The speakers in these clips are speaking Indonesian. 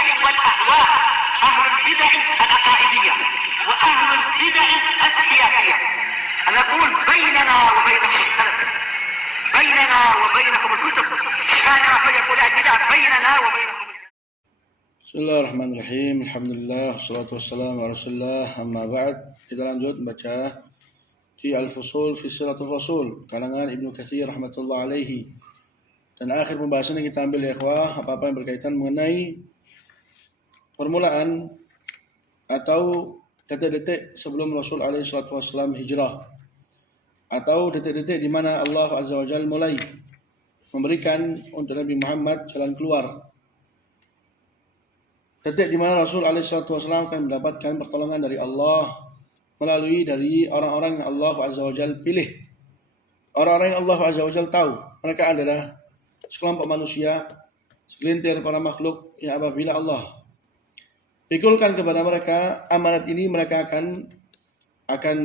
البدع والأهواء، أهل البدع العقائدية وأهل البدع السياسية. نقول بيننا وبينكم السلف، بيننا وبينكم الكتب، كان فيقول البدع بيننا وبينكم. Bismillahirrahmanirrahim. Alhamdulillah, wassalatu wassalamu ala rasulillah, amma ba'd. Kita lanjut membaca di Al-Fusul fi Siratul Rasul, karangan Ibnu Katsir rahmatullah alaihi. Dan akhir pembahasan yang kita ambil ya ikhwah, apa-apa yang berkaitan mengenai permulaan atau detik-detik sebelum Rasul alaihi salatu wassalam hijrah, atau detik-detik di mana Allah azza wa jalla mulai memberikan untuk Nabi Muhammad jalan keluar. Detik di mana Rasul alaihissalatu wassalam akan mendapatkan pertolongan dari Allah melalui dari orang-orang yang Allah azza wa jalla pilih. Orang-orang yang Allah azza wa jalla tahu mereka adalah sekelompok manusia, segelintir para makhluk yang apabila Allah pikulkan kepada mereka amanat ini, mereka akan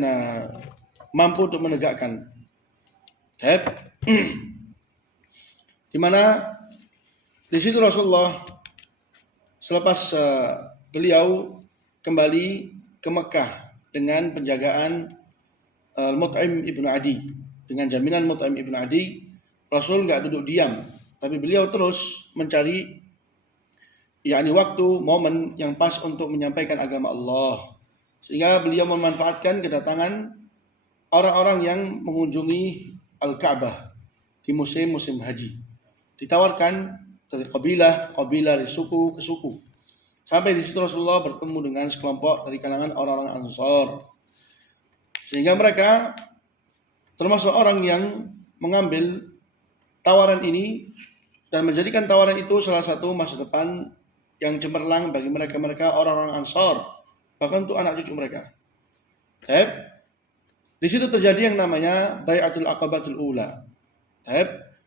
mampu untuk menegakkan. Di mana di situ Rasulullah selepas beliau kembali ke Mekah dengan penjagaan Mut'im ibnu Adi, dengan jaminan Mut'im ibnu Adi, Rasul nggak duduk diam, tapi beliau terus mencari waktu, momen yang pas untuk menyampaikan agama Allah, sehingga beliau memanfaatkan kedatangan orang-orang yang mengunjungi Al-Ka'bah di musim haji. Ditawarkan dari kabilah dari suku ke suku. Sampai di situ Rasulullah bertemu dengan sekelompok dari kalangan orang-orang Ansar. Sehingga mereka termasuk orang yang mengambil tawaran ini dan menjadikan tawaran itu salah satu masa depan yang cemerlang bagi mereka orang-orang Ansar, bahkan untuk anak cucu mereka. Di situ terjadi yang namanya Bai'atul Aqabatul Ula.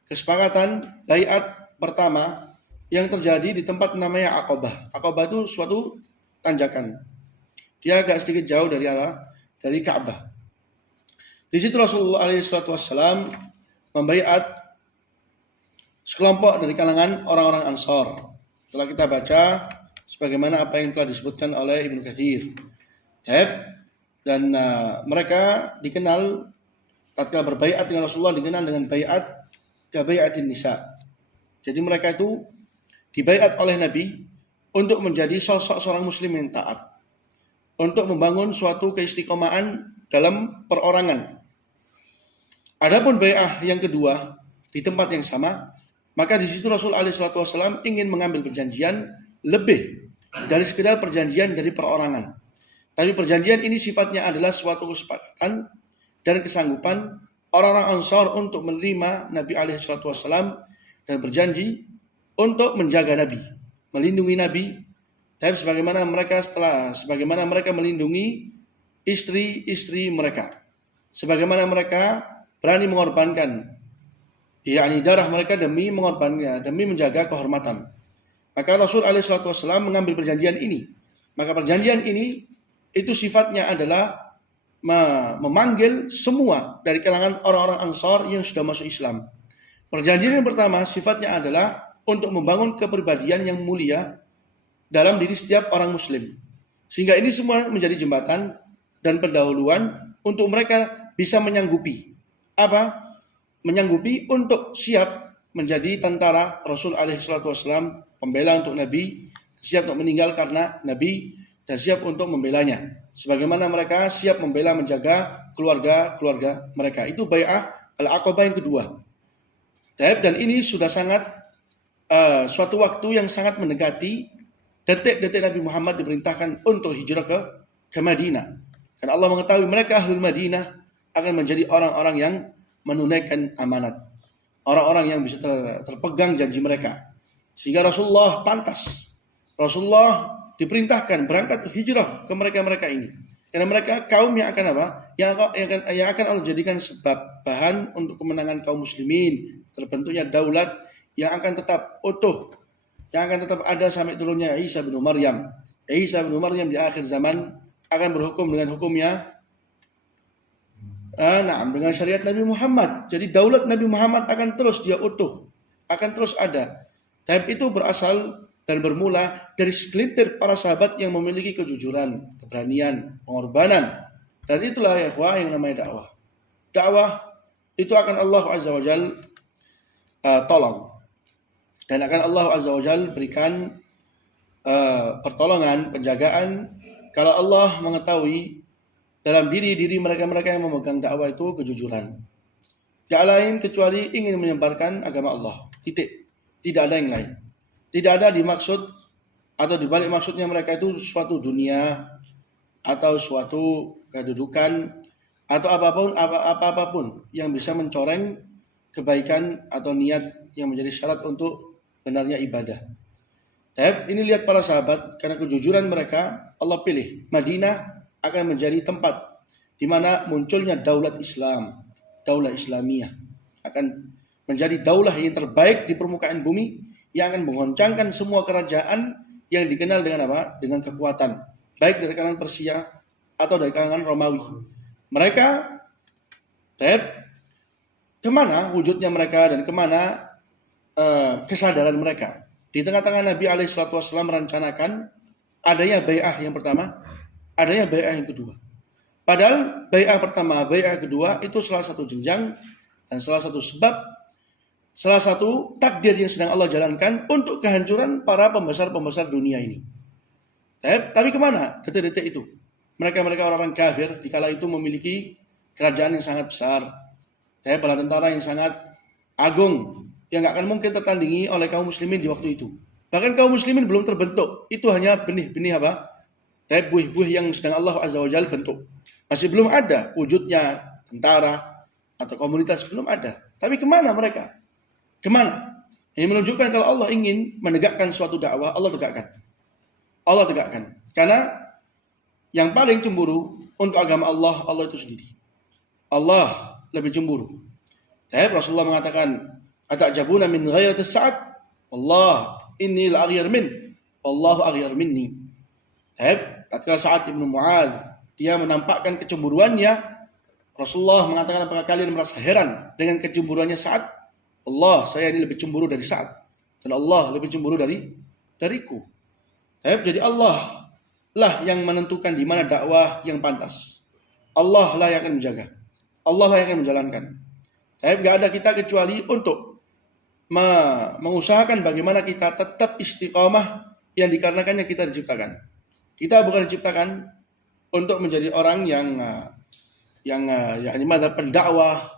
Kesepakatan bai'at pertama yang terjadi di tempat namanya Aqabah. Aqabah itu suatu tanjakan. Dia agak sedikit jauh dari Ka'bah. Di situ Rasulullah SAW membaiat sekelompok dari kalangan orang-orang Ansar. Setelah kita baca sebagaimana apa yang telah disebutkan oleh Ibnu Katsir. Dan mereka dikenal tatkala berbaiat dengan Rasulullah dikenal dengan baiat kabaiatin nisa. Jadi mereka itu dibaiat oleh Nabi untuk menjadi sosok seorang muslim yang taat, untuk membangun suatu keistiqomahan dalam perorangan. Adapun bai'ah yang kedua di tempat yang sama, maka di situ Rasul alaihissalam ingin mengambil perjanjian lebih dari sekedar perjanjian dari perorangan. Tapi perjanjian ini sifatnya adalah suatu kesepakatan dan kesanggupan orang-orang Ansar untuk menerima Nabi alaihissalam dan berjanji untuk menjaga Nabi, melindungi Nabi, dan sebagaimana mereka melindungi istri-istri mereka, sebagaimana mereka berani mengorbankan darah mereka demi mengorbankannya, demi menjaga kehormatan. Maka Rasul alaihissalam mengambil perjanjian ini. Maka perjanjian ini itu sifatnya adalah memanggil semua dari kalangan orang-orang Ansar yang sudah masuk Islam. Perjanjian yang pertama sifatnya adalah untuk membangun kepribadian yang mulia dalam diri setiap orang muslim. Sehingga ini semua menjadi jembatan dan pendahuluan untuk mereka bisa menyanggupi. Apa? Menyanggupi untuk siap menjadi tentara Rasul alaihissalam, pembela untuk Nabi, siap untuk meninggal karena Nabi, dan siap untuk membelanya. Sebagaimana mereka siap membela menjaga keluarga mereka. Itu bai'ah al-Aqabah yang kedua. Dan ini sudah sangat suatu waktu yang sangat mendekati detik-detik Nabi Muhammad diperintahkan untuk hijrah ke Madinah. Karena Allah mengetahui mereka ahlul Madinah akan menjadi orang-orang yang menunaikan amanat, orang-orang yang bisa terpegang janji mereka. Sehingga Rasulullah Rasulullah diperintahkan berangkat hijrah ke mereka ini. Karena mereka kaum yang akan apa? Yang akan Allah jadikan sebab bahan untuk kemenangan kaum muslimin, terbentuknya daulat yang akan tetap utuh, yang akan tetap ada sampai turunnya Isa bin Maryam. Isa bin Maryam di akhir zaman akan berhukum dengan hukumnya dengan syariat Nabi Muhammad. Jadi daulat Nabi Muhammad akan terus dia utuh, akan terus ada. Tapi itu berasal dan bermula dari segelintir para sahabat yang memiliki kejujuran, keberanian, pengorbanan. Dan itulah ya ikhwah yang namanya dakwah. Dakwah itu akan Allah Azza wa Jalla tolong. Dan akan Allah Azza wa Jalla berikan pertolongan, penjagaan kalau Allah mengetahui dalam diri mereka-mereka yang memegang dakwah itu kejujuran. Tidak lain kecuali ingin menyebarkan agama Allah. Titik. Tidak ada yang lain. Tidak ada dimaksud atau dibalik maksudnya mereka itu suatu dunia atau suatu kedudukan atau apapun yang bisa mencoreng kebaikan atau niat yang menjadi syarat untuk benarnya ibadah. Ini lihat para sahabat, karena kejujuran mereka, Allah pilih Madinah akan menjadi tempat di mana munculnya daulat Islam, daulah Islamiyah akan menjadi daulah yang terbaik di permukaan bumi yang akan menggoncangkan semua kerajaan yang dikenal dengan apa? Dengan kekuatan, baik dari kalangan Persia atau dari kalangan Romawi. Mereka kemana wujudnya mereka dan kemana kesadaran mereka? Di tengah-tengah Nabi SAW merencanakan adanya bai'ah yang pertama, adanya bai'ah yang kedua. Padahal bai'ah pertama, bai'ah kedua itu salah satu jenjang dan salah satu sebab, salah satu takdir yang sedang Allah jalankan untuk kehancuran para pembesar-pembesar dunia ini. Tapi kemana detik-detik itu? Mereka-mereka orang-orang kafir di kala itu memiliki kerajaan yang sangat besar, bala tentara yang sangat agung, yang gak akan mungkin tertandingi oleh kaum muslimin di waktu itu. Bahkan kaum muslimin belum terbentuk. Itu hanya benih-benih apa? Buih-buih yang sedang Allah Azza wa Jalla bentuk. Masih belum ada wujudnya tentara atau komunitas, belum ada. Tapi kemana mereka? Kemana? Ini menunjukkan kalau Allah ingin menegakkan suatu dakwah, Allah tegakkan. Allah tegakkan. Karena yang paling cemburu untuk agama Allah, Allah itu sendiri. Allah lebih cemburu. Rasulullah mengatakan, "Atajabuna min ghairati sa'ad? Allah inni la'aghyar min. Wallahu aghyar minni." Tatkala Sa'ad ibn Mu'adz dia menampakkan kecemburuannya, Rasulullah mengatakan, apakah kalian merasa heran dengan kecemburuannya Sa'ad? Allah, saya ini lebih cemburu dari Sa'ad. Dan Allah lebih cemburu dariku. Jadi Allah lah yang menentukan di mana dakwah yang pantas. Allah lah yang akan menjaga. Allah lah yang akan menjalankan. Gak ada kita kecuali untuk mengusahakan bagaimana kita tetap istiqamah yang dikarenakannya kita diciptakan. Kita bukan diciptakan untuk menjadi orang yang madzhab pendakwah,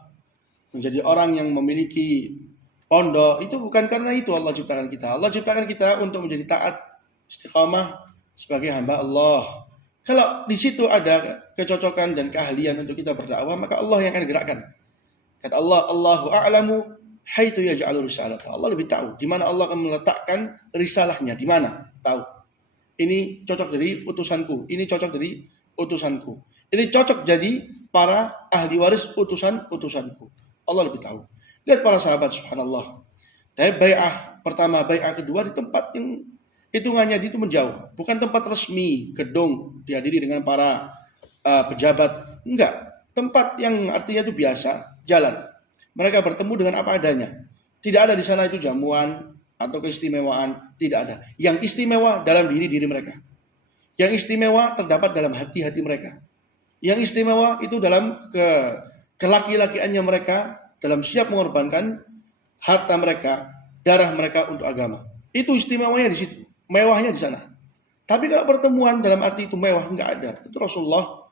menjadi orang yang memiliki pondok. Itu bukan karena itu Allah ciptakan kita. Allah ciptakan kita untuk menjadi taat, istiqamah sebagai hamba Allah. Kalau di situ ada kecocokan dan keahlian untuk kita berdakwah, maka Allah yang akan gerakkan. Kata Allah, Allahu a'lamu haitsu yaj'alu risalata. Allah lebih tahu di mana Allah akan meletakkan risalahnya, di mana? Tahu. Ini cocok dari utusanku, ini cocok dari utusanku. Ini cocok jadi para ahli waris utusanku. Allah lebih tahu. Lihat para sahabat, subhanallah. Bai'ah pertama, bai'ah kedua di tempat yang hitungannya itu menjauh, bukan tempat resmi, gedung dihadiri dengan para pejabat, enggak. Tempat yang artinya itu biasa, jalan. Mereka bertemu dengan apa adanya. Tidak ada di sana itu jamuan atau keistimewaan, tidak ada. Yang istimewa dalam diri mereka. Yang istimewa terdapat dalam hati-hati mereka. Yang istimewa itu dalam kelaki-lakiannya mereka, dalam siap mengorbankan harta mereka, darah mereka untuk agama. Itu istimewanya di situ, mewahnya di sana. Tapi kalau pertemuan dalam arti itu mewah, enggak ada. Itu Rasulullah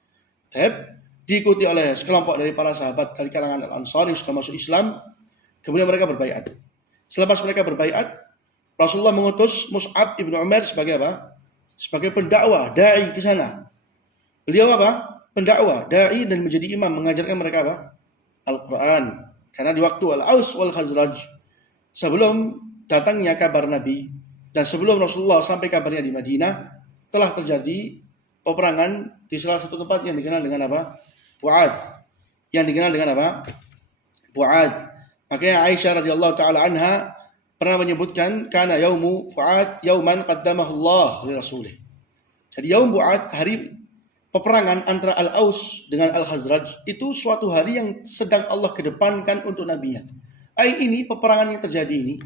diikuti oleh sekelompok dari para sahabat dari kalangan Al-Ansar yang sudah masuk Islam. Kemudian mereka berbaiat. Selepas mereka berbaiat, Rasulullah mengutus Mus'ab ibn Umair sebagai apa? Sebagai pendakwah, da'i ke sana. Beliau apa? Pendakwah, da'i dan menjadi imam, mengajarkan mereka apa? Al-Quran. Karena di waktu Al-Aus wal Khazraj, sebelum datangnya kabar Nabi dan sebelum Rasulullah sampai kabarnya di Madinah, telah terjadi peperangan di salah satu tempat yang dikenal dengan apa? Bu'adz. Yang dikenal dengan apa? Bu'adz. Makanya Aisyah radhiyallahu taala anha pernah menyebutkan kana yaumu Bu'adz yauman qaddamahu Allah li rasulih. Jadi yaum Bu'adz, hari peperangan antara Al-Aus dengan Al-Khazraj, itu suatu hari yang sedang Allah kedepankan untuk nabinya. Ini peperangan yang terjadi ini,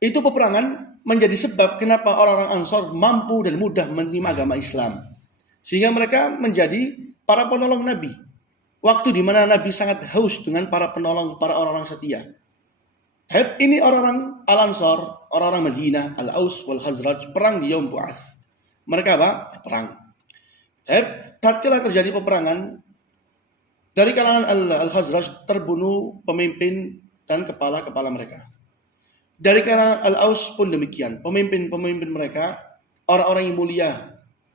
itu peperangan menjadi sebab kenapa orang-orang Ansor mampu dan mudah menerima agama Islam. Sehingga mereka menjadi para penolong Nabi. Waktu di mana Nabi sangat haus dengan para penolong, para orang-orang setia. Ini orang-orang Al-Ansar, orang-orang Madinah, Al-Aus wal Khazraj, perang di Yaum Bu'ath. Mereka apa? Perang. Tatkala terjadi peperangan, dari kalangan Al-Khazraj terbunuh pemimpin dan kepala-kepala mereka. Dari kalangan Al-Aus pun demikian. Pemimpin-pemimpin mereka, orang-orang yang mulia,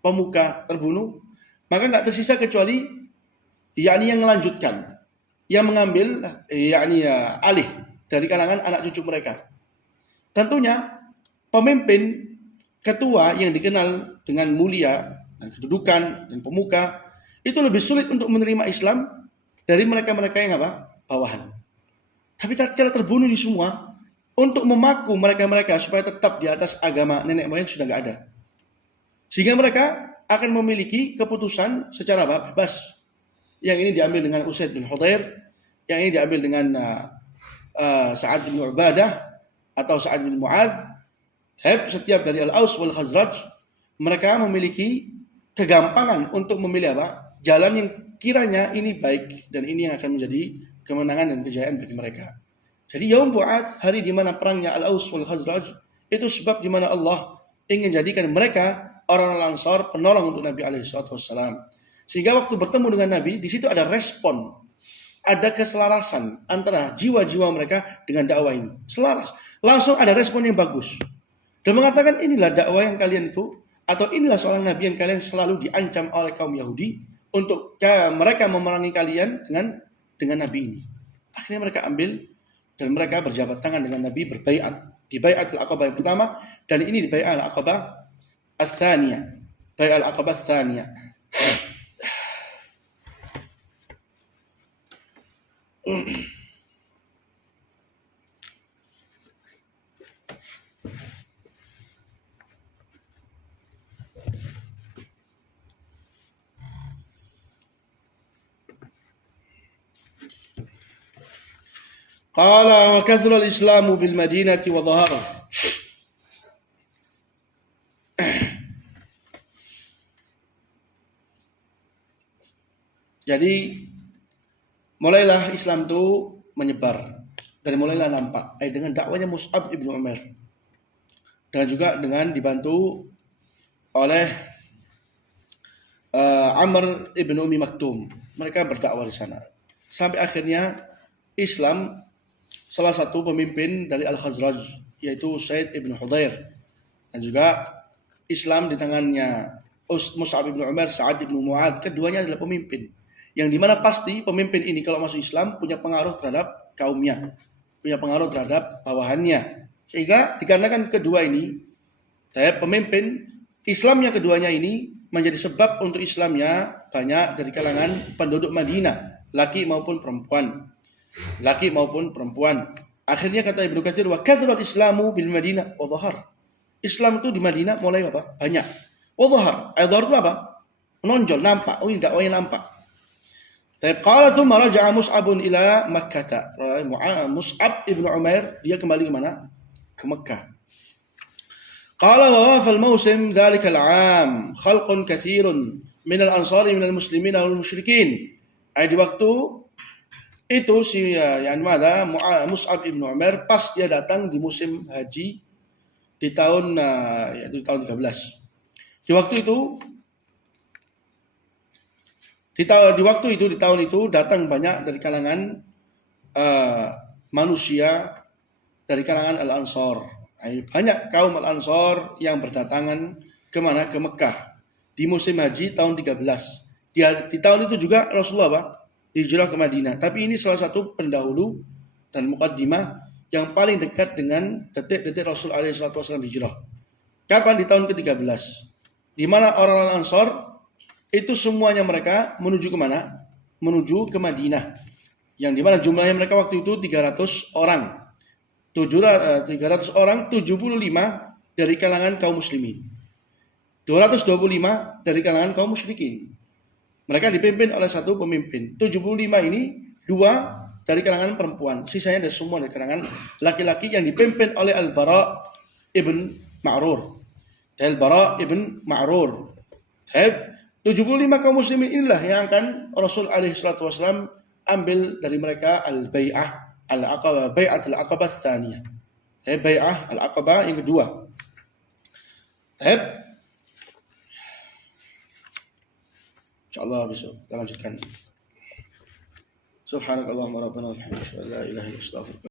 pemuka terbunuh. Maka nggak tersisa kecuali yakni yang melanjutkan, yang mengambil alih dari kalangan anak cucu mereka. Tentunya pemimpin ketua yang dikenal dengan mulia dan kedudukan dan pemuka itu lebih sulit untuk menerima Islam dari mereka-mereka yang bawahan. Tapi tatkala terbunuh di semua, untuk memaku mereka-mereka supaya tetap di atas agama nenek moyang sudah nggak ada. Sehingga mereka akan memiliki keputusan secara bebas. Yang ini diambil dengan Usaid bin Hudayr, yang ini diambil dengan Sa'ad bin Ubadah atau Sa'ad bin Mu'adz. Setiap dari Al-Aus wal Khazraj, mereka memiliki kegampangan untuk memilih jalan yang kiranya ini baik dan ini yang akan menjadi kemenangan dan kejayaan bagi mereka. Jadi Yaum Bu'ath, hari di mana perangnya Al-Aus wal Khazraj, itu sebab di mana Allah ingin jadikan mereka orang-orang Ansar penolong untuk Nabi SAW. Sehingga waktu bertemu dengan Nabi, di situ ada respon, ada keselarasan antara jiwa-jiwa mereka dengan dakwah ini. Selaras. Langsung ada respon yang bagus. Dan mengatakan inilah dakwah yang kalian itu, atau inilah seorang Nabi yang kalian selalu diancam oleh kaum Yahudi untuk mereka memerangi kalian dengan Nabi ini. Akhirnya mereka ambil dan mereka berjabat tangan dengan Nabi, berbaiat. Di bai'atul Aqabah yang pertama, dan ini di bai'atul Aqabah al-Thaniyah. Bai'atul Aqabah al-Thaniyah. Qala wa kathura al-islamu bil madinati wa dhahara. Jadi mulailah Islam itu menyebar dan mulailah nampak dengan dakwanya Mus'ab ibn Umair dan juga dengan dibantu oleh Amr ibn Umi Maktum. Mereka berdakwah di sana sampai akhirnya Islam salah satu pemimpin dari Al-Khazraj yaitu Usaid ibn Hudayr, dan juga Islam di tangannya Mus'ab ibn Umair, Sa'ad ibn Mu'adz. Keduanya adalah pemimpin yang dimana pasti pemimpin ini kalau masuk Islam punya pengaruh terhadap kaumnya, punya pengaruh terhadap bawahannya. Sehingga dikarenakan kedua ini, pemimpin Islamnya keduanya ini menjadi sebab untuk Islamnya banyak dari kalangan penduduk Madinah, laki maupun perempuan. Akhirnya kata Ibnu Katsir, wa kathrul Islamu bil Madinah wa dhahar. Islam itu di Madinah mulai banyak. Wa dhahar. Dhahar itu menonjol, nampak. Oh, ini dakwahnya nampak. Qala thumma raja'a Mus'abun ila Makkah. Mus'ab ibn Umair dia kembali ke mana? Ke Mekah. Qala wa wafal mawsim dhalika al-'am khalqun katsirun min al-ansari min al-muslimin wal musyrikin. Di waktu itu Mus'ab ibn Umair pas dia datang di musim haji di tahun 13. Di tahun itu datang banyak dari kalangan manusia dari kalangan Al-Ansar. Banyak kaum Al-Ansar yang berdatangan kemana? Ke Mekah di musim haji tahun 13. Di tahun itu juga Rasulullah hijrah ke Madinah. Tapi ini salah satu pendahulu dan muqaddimah yang paling dekat dengan detik-detik Rasul SAW hijrah. Kapan? Di tahun ke-13. Di mana orang-orang Ansar itu semuanya mereka menuju ke mana? Menuju ke Madinah. Yang di mana jumlahnya mereka waktu itu 300 orang. 300 orang, 75 dari kalangan kaum muslimin. 225 dari kalangan kaum musyrikin. Mereka dipimpin oleh satu pemimpin. 75 ini 2 dari kalangan perempuan. Sisanya ada semua dari kalangan laki-laki yang dipimpin oleh Al-Bara ibn Ma'rur, dari Bara ibn Ma'rur. 75 kaum muslimin inilah yang akan Rasul alaihi salatu wasallam ambil dari mereka al-bai'ah al-aqabah, bai'atul aqabah tsaniyah. Bai'ah al-aqabah yang kedua. Insyaallah besok kita lanjutkan. Subhanakallahumma rabbana wa bihamdika la ilaha illa anta astaghfiruka